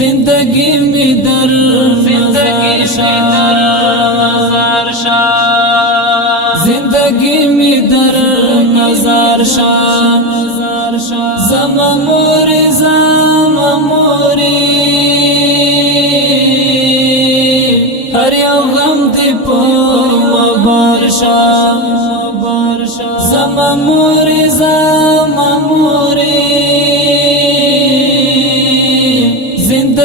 زندگی می در مزار شا زندگی می در مزار شا زما موری هر یو غم دی پو مبار شا زما موری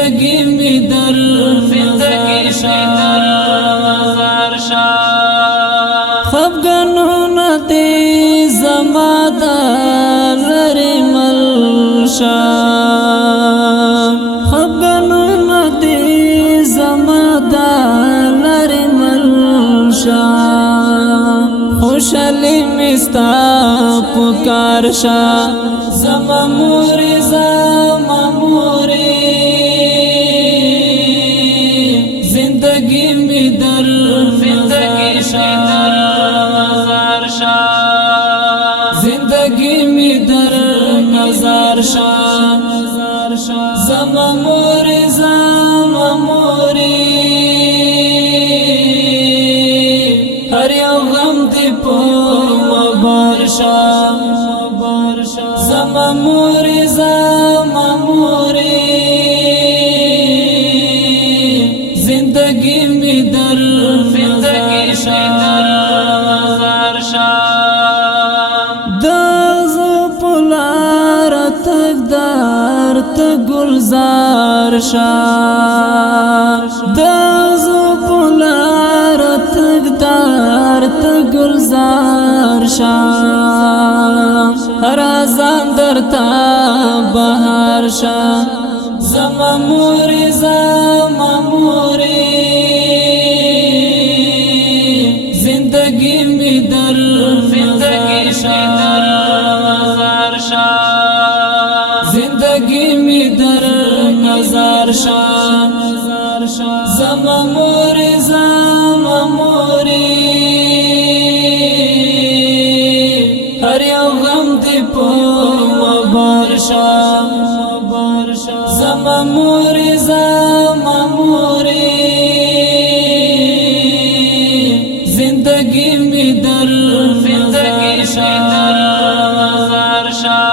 زندگی می در مزار شا خفگانونا دی زما دا لری ملشا خفگانونا دی زما دا لری ملشا خوشحالی مستا پکار شا زما موری زندگی می در مزار شا زندگی می در مزار شا زما موری هر یو غم دی پو مبار شا زما موری زندگی می در مزار شا دازو پلار تقدار تگلزار شا دازو پلار تقدار تگلزار شا هر آزان در تا بهار شا زما موری زندگی می در مزار شا زندگی می در مزار شا زما موری هر یو غم دی پو مبار شا زما موری زندگی می در مزار شا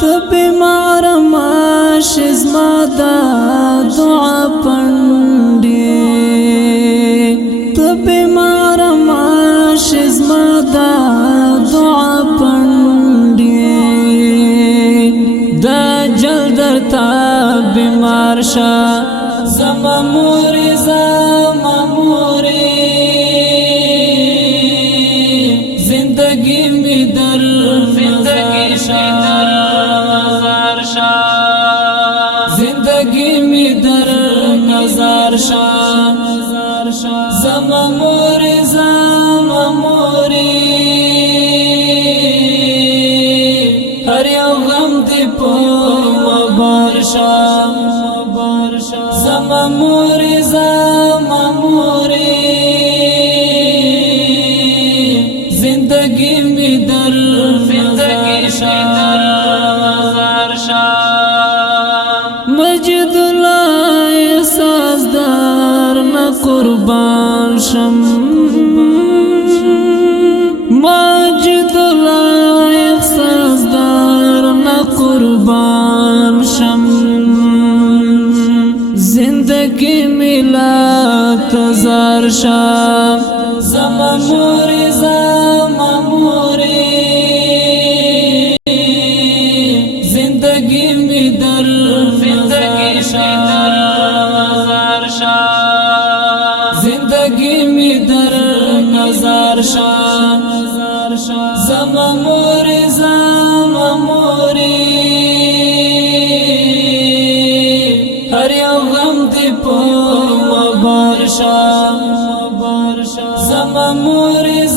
تو بیمار ماش زما دا دعا پندی تو بیمار ماش زما دا دعا پندی دا جلدر تا بیمار شا زما موری زندگی می در مزار شا زندگی می در مزار شا زما موری هر یو غم دی پو مبار شا زما موری زندگی می در مزار شا مجد الله سازدار نا قربان شم مجد الله سازدار نا قربان شم زندگی میلا تزار شا زما موری زندگی می در مزار شا زندگی می در مزار شا زما موری هر یو غم دی پو مبار شا زما موری